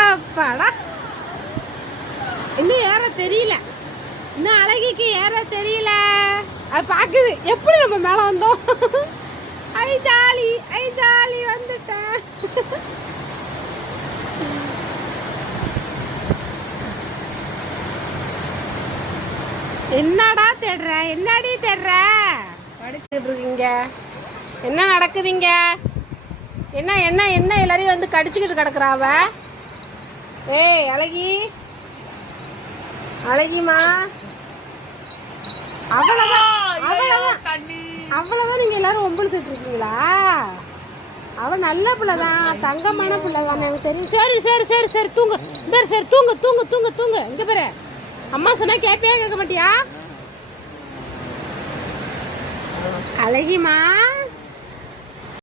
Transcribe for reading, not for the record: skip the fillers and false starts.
அப்பாடா, இன்னும் ஏற தெரியல, இன்னும் அழகிக்கு ஏற தெரியல. அது பாக்குது எப்படி நம்ம மேல வந்தோம். ஐ ஜாலி, ஐ ஜாலி, வந்துட்டேன். என்னடா தேடுற, என்னடி தேடுற? படிச்சுட்டு இருக்கீங்க, என்ன நடக்குதுங்க? என்ன என்ன என்ன எல்லாரையும் வந்து கடிச்சுக்கிட்டு கிடக்குறாவ. ஏய் அழகி, அழகிமா, அவ்வளவுதான் அவ்வளவுதான் அவ்வளவுதான். நீங்க எல்லாரும் ஒம்பளுத்துட்டு இருக்கீங்களா? அவன் நல்ல பிள்ளைதான், தங்கமான பிள்ளைதான், எனக்கு தெரியும். சரி சரி சரி சரி, தூங்கு. இந்த சரி, தூங்கு தூங்கு தூங்கு தூங்கு. இங்க பாரு, அம்மா சொன்னா கேட்பியா கேட்க மாட்டியா? அழகிமா.